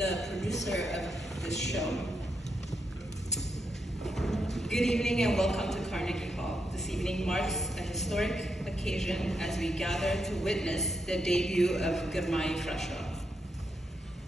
the producer of this show. Good evening and welcome to Carnegie Hall. This evening marks a historic occasion as we gather to witness the debut of Girma Yifrashewa,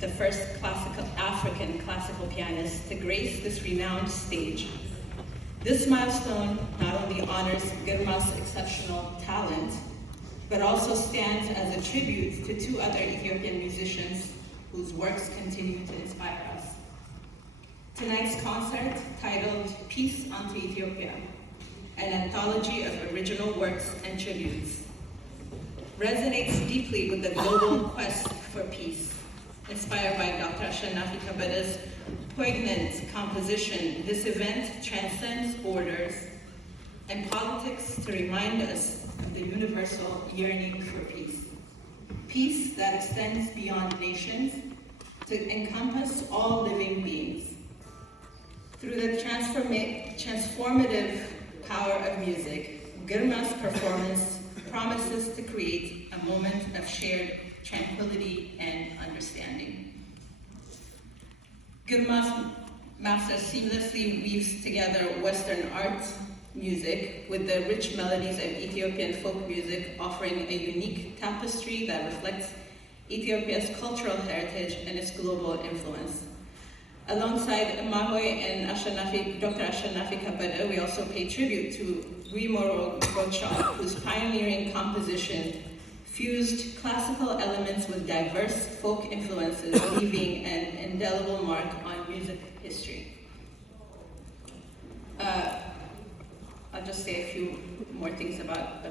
the first African classical pianist to grace this renowned stage. This milestone not only honors Girma's exceptional talent, but also stands as a tribute to two other Ethiopian musicians whose works continue to inspire us. Tonight's concert, titled Peace unto Ethiopia, an anthology of original works and tributes, resonates deeply with the global quest for peace. Inspired by Dr. Ashanafi Kabeda's poignant composition, this event transcends borders and politics to remind us of the universal yearning for peace. Peace that extends beyond nations to encompass all living beings. Through the transformative power of music, Girma's performance promises to create a moment of shared tranquility and understanding. Girma's master seamlessly weaves together Western art, music, with the rich melodies of Ethiopian folk music, offering a unique tapestry that reflects Ethiopia's cultural heritage and its global influence. Alongside Mahoy and Dr. Ashanafi Kabeda, we also pay tribute to Girma Yifrashewa, whose pioneering composition fused classical elements with diverse folk influences, leaving an indelible mark on music history. I'll just say a few more things about,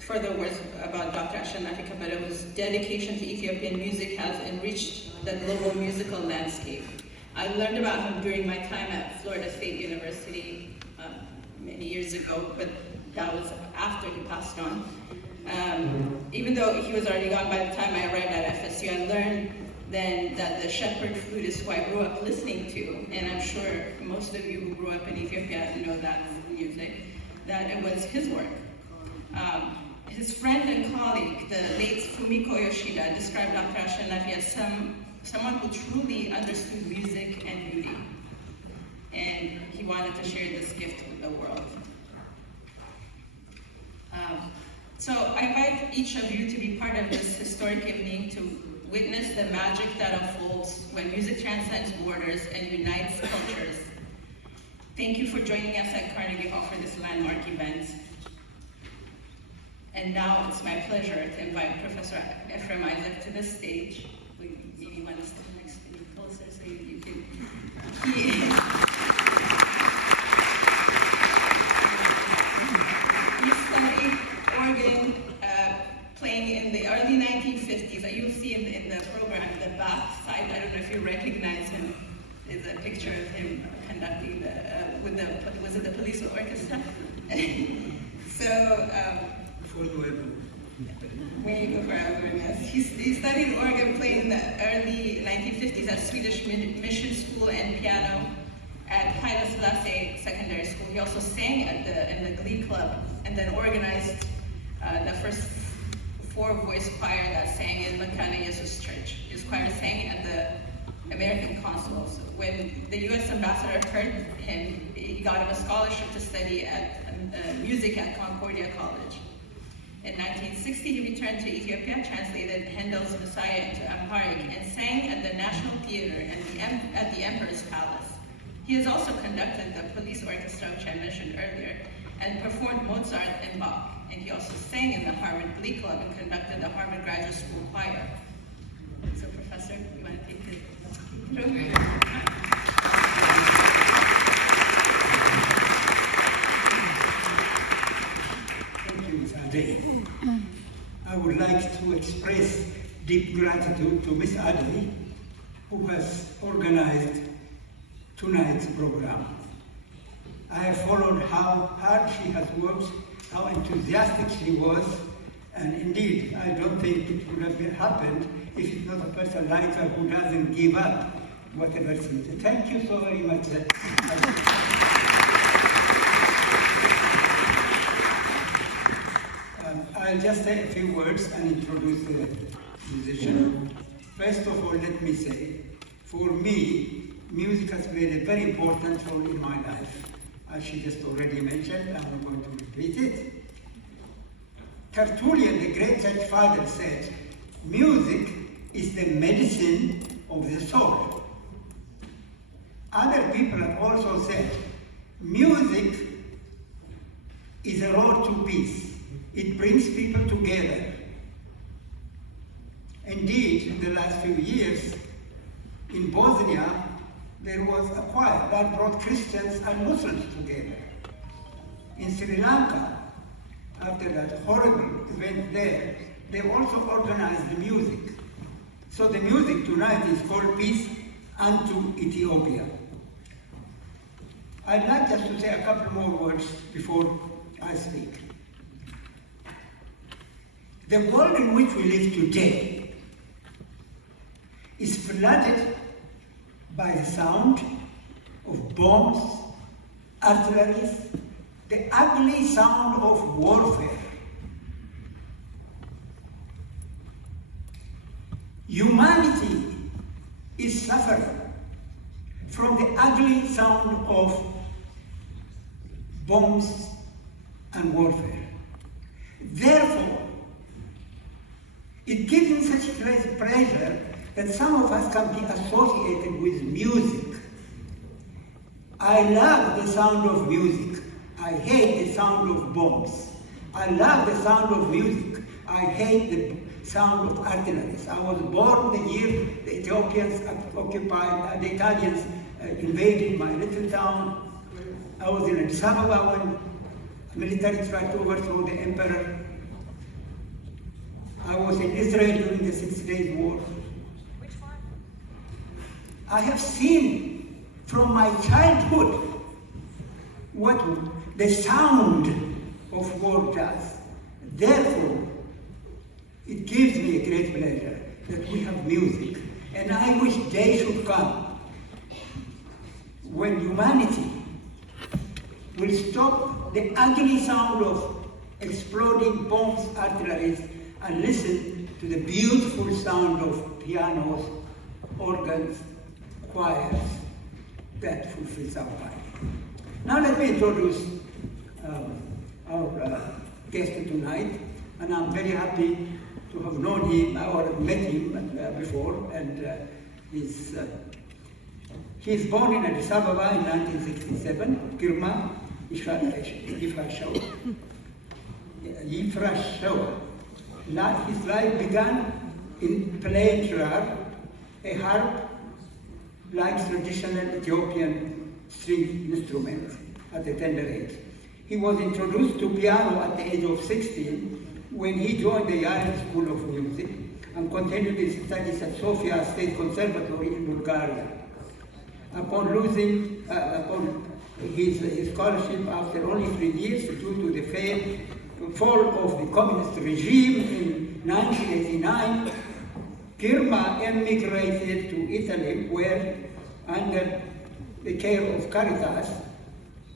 further words about Dr. Ashanafi Kabeda, whose dedication to Ethiopian music has enriched the global musical landscape. I learned about him during my time at Florida State University many years ago, but that was after he passed on. Even though he was already gone by the time I arrived at FSU, I learned then that the shepherd flute is who I grew up listening to, and I'm sure most of you who grew up in Ethiopia know that music, that it was his work. His friend and colleague, the late Fumiko Yoshida, described Dr. Ashanafi as someone who truly understood music and beauty, and he wanted to share this gift with the world. So I invite each of you to be part of this historic evening to witness the magic that unfolds when music transcends borders and unites cultures. Thank you for joining us at Carnegie Hall for this landmark event. And now it's my pleasure to invite Professor Ephraim Isaac to the stage. Maybe you want to step next to me closer so you can. He studied organ playing in the early 1950s. You'll see in the program, the back side, I don't know if you recognize him, is a picture of him conducting was it the police orchestra? So, when you go for Albert, yes. He studied organ playing in the early 1950s at Swedish Mission School and piano at Haile Selassie Secondary School. He also sang in the Glee Club and then organized the first four-voice choir that sang in Makana Jesus Church. His choir sang at the American Consulate. When the U.S. ambassador heard him, he got him a scholarship to study music at Concordia College. In 1960, he returned to Ethiopia, translated Handel's Messiah into Amharic, and sang at the National Theater and at the Emperor's Palace. He has also conducted the police orchestra, which I mentioned earlier, and performed Mozart and Bach. And he also sang in the Harvard Glee Club and conducted the Harvard Graduate School Choir. So, Professor, you want to take it through? I would like to express deep gratitude to Ms. Ade, who has organized tonight's program. I have followed how hard she has worked, how enthusiastic she was, and indeed, I don't think it would have happened if it's not a person like her who doesn't give up whatever she does. Thank you so very much. I'll just say a few words and introduce the musician. First of all, let me say, For me, music has played a very important role in my life. As she just already mentioned, I'm not going to repeat it. Tertullian, the great church father, said, music is the medicine of the soul. Other people have also said, music is a road to peace. It brings people together. Indeed, in the last few years, in Bosnia, there was a choir that brought Christians and Muslims together. In Sri Lanka, after that horrible event there, they also organized the music. So the music tonight is called Peace Unto Ethiopia. I'd like just to say a couple more words before I speak. The world in which we live today is flooded by the sound of bombs, artillery, the ugly sound of warfare. Humanity is suffering from the ugly sound of bombs and warfare. Therefore, it gives me such pleasure that some of us can be associated with music. I love the sound of music. I hate the sound of bombs. I love the sound of music. I hate the sound of artillery. I was born the year the Ethiopians occupied, the Italians invaded my little town. I was in Addis Ababa when military tried to overthrow the emperor. I was in Israel during the 6 Days War. Which one? I have seen from my childhood what the sound of war does. Therefore, it gives me a great pleasure that we have music. And I wish day should come when humanity will stop the ugly sound of exploding bombs, artillery, and listen to the beautiful sound of pianos, organs, choirs that fulfills our life. Now let me introduce our guest tonight, and I'm very happy to have known him or met him before, and he's born in Addis Ababa in 1967, Girma Yifrashewa. His life began in playing kirar, a harp like traditional Ethiopian string instrument at a tender age. He was introduced to piano at the age of 16 when he joined the Yale School of Music and continued his studies at Sofia State Conservatory in Bulgaria. Upon losing his scholarship after only 3 years due to the fall of the communist regime in 1989, Girma emigrated to Italy, where, under the care of Caritas,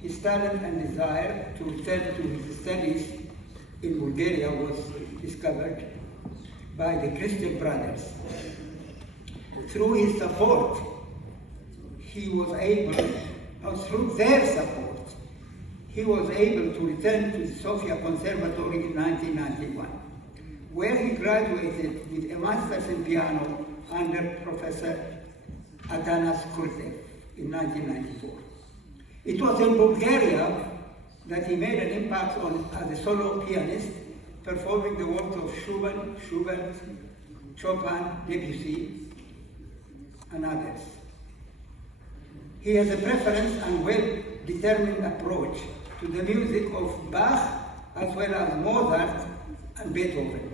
his talent and desire to return to his studies in Bulgaria was discovered by the Christian Brothers. Through his support, through their support, he was able to return to the Sofia Conservatory in 1991, where he graduated with a master's in piano under Professor Atanas Kurtev in 1994. It was in Bulgaria that he made an impact as a solo pianist, performing the works of Schumann, Schubert, Chopin, Debussy, and others. He has a preference and well-determined approach to the music of Bach, as well as Mozart and Beethoven.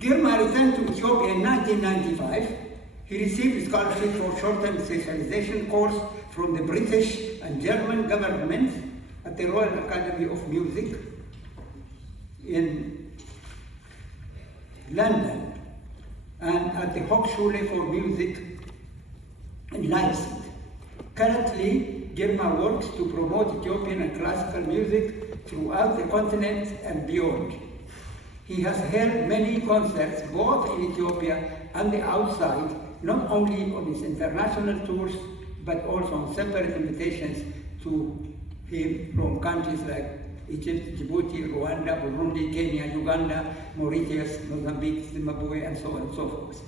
Girma returned to Ethiopia in 1995. He received a scholarship for short-term specialization course from the British and German governments at the Royal Academy of Music in London and at the Hochschule for Music in Leipzig. Currently, Girma works to promote Ethiopian and classical music throughout the continent and beyond. He has held many concerts both in Ethiopia and the outside not only on his international tours, but also on separate invitations to him from countries like Egypt, Djibouti, Rwanda, Burundi, Kenya, Uganda, Mauritius, Mozambique, Zimbabwe, and so on and so forth.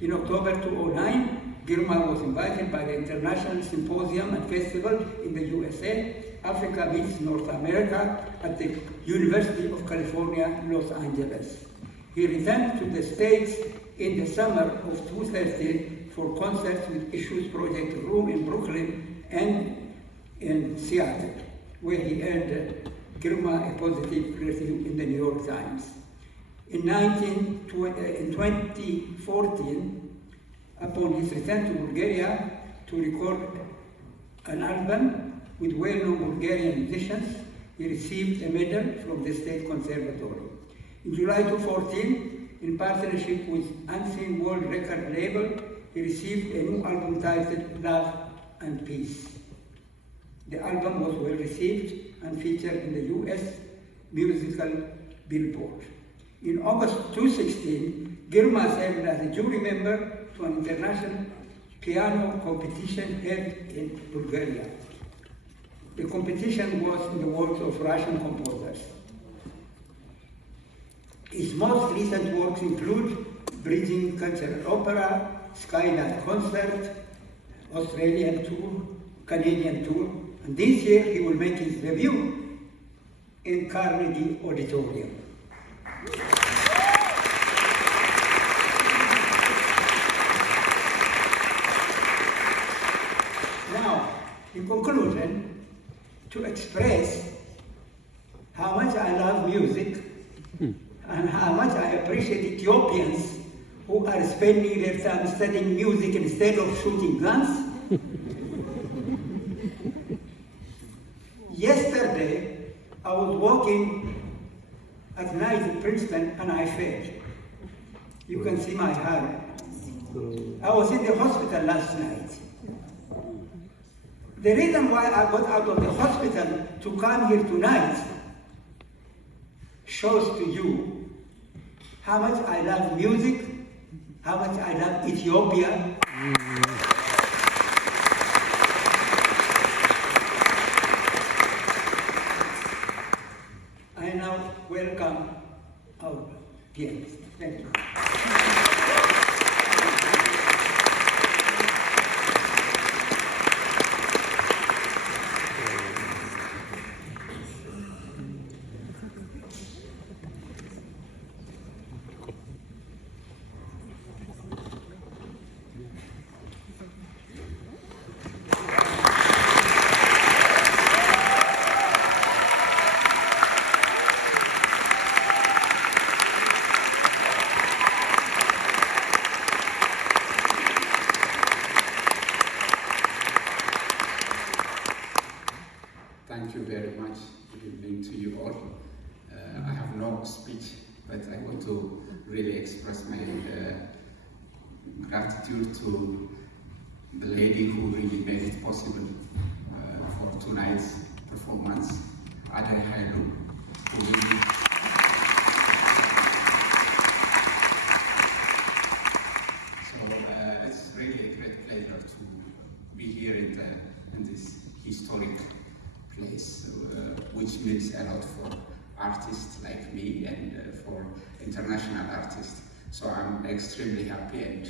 In October 2009, Girma was invited by the International Symposium and Festival in the USA, Africa Meets North America, at the University of California, Los Angeles. He returned to the States in the summer of 2013 for concerts with Issues Project Room in Brooklyn and in Seattle, where he earned Girma a positive review in the New York Times. In 2014, upon his return to Bulgaria to record an album with well-known Bulgarian musicians, he received a medal from the State Conservatory. In July 2014, in partnership with Unseen World Record label, he received a new album titled Love and Peace. The album was well received and featured in the US musical Billboard. In August 2016, Girma served as a jury member to an international piano competition held in Bulgaria. The competition was in the works of Russian composers. His most recent works include Bridging Cultural Opera, Skylight Concert, Australian Tour, Canadian Tour, and this year he will make his debut in Carnegie Auditorium. Now, in conclusion, to express how much I love music and how much I appreciate Ethiopians who are spending their time studying music instead of shooting guns. Yesterday, I was walking at night in Princeton and I fell. You can see my hair. I was in the hospital last night. The reason why I got out of the hospital to come here tonight shows to you how much I love music, how much I love Ethiopia. I now welcome our pianist. Thank you. Thank you very much. Good evening to you all. I have no speech, but I want to really express my gratitude to the lady who really made it possible for tonight's performance, Adai Hailu. So it's really a great pleasure to be here in this historic place, which means a lot for artists like me and for international artists. So I'm extremely happy and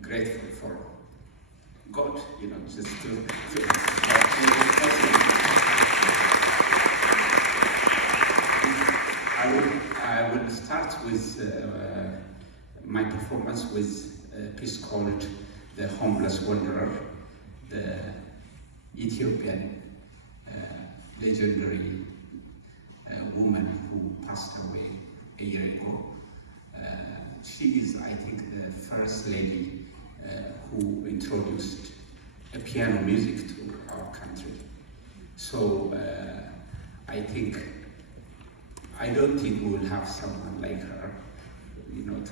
grateful for God, you know, just to I will start with my performance with a piece called The Homeless Wanderer, the Ethiopian legendary woman who passed away a year ago. She is, I think, the first lady who introduced a piano music to our country. So I don't think we will have someone like her, you know,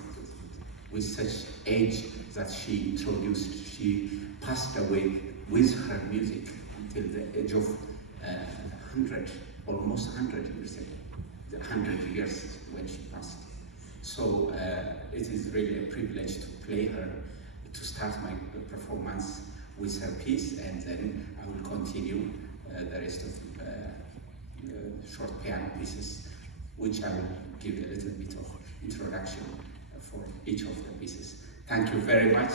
with such age that she introduced. She passed away with her music until the age of 100, almost 100 years ago, 100 years when she passed. So it is really a privilege to play her, to start my performance with her piece, and then I will continue the rest of short piano pieces, which I will give a little bit of introduction for each of the pieces. Thank you very much.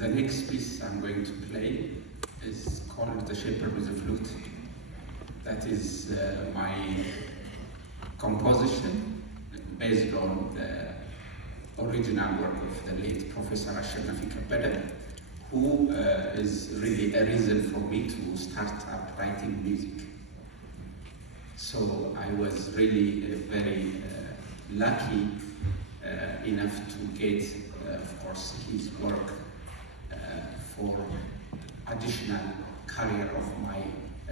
The next piece I'm going to play is called The Shepherd with the Flute. That is my composition based on the original work of the late Professor Yifrashewa, who is really a reason for me to start up writing music. So I was really very lucky enough to get, of course, his work for additional career of my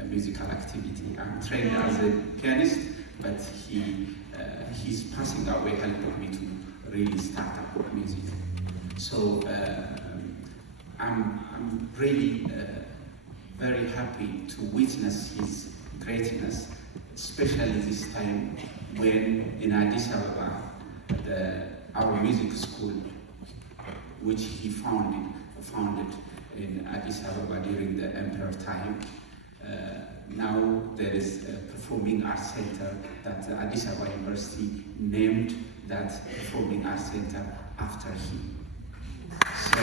musical activity. I'm trained as a pianist, but his passing away helped me to really start up music. So I'm really very happy to witness his greatness, especially this time when in Addis Ababa, our music school, which he founded in Addis Ababa during the emperor time. Now there is a performing arts center that Addis Ababa University named that performing arts center after him. So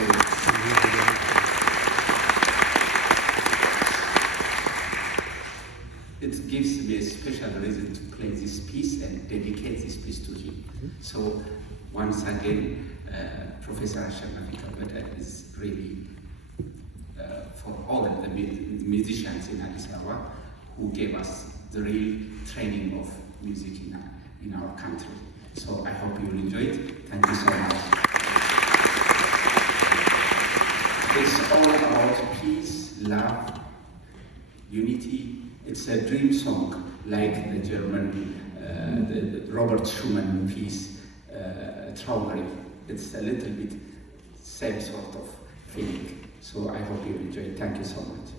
it gives me a special reason to play this piece and dedicate this piece to him. So once again, Professor Yifrashewa is really for all of the musicians in Addis Ababa who gave us the real training of music in our country. So I hope you will enjoy it. Thank you so much. It's all about peace, love, unity. It's a dream song like the German, the Robert Schumann piece, Traumreif. It's a little bit same sort of feeling. So I hope you enjoy it. Thank you so much.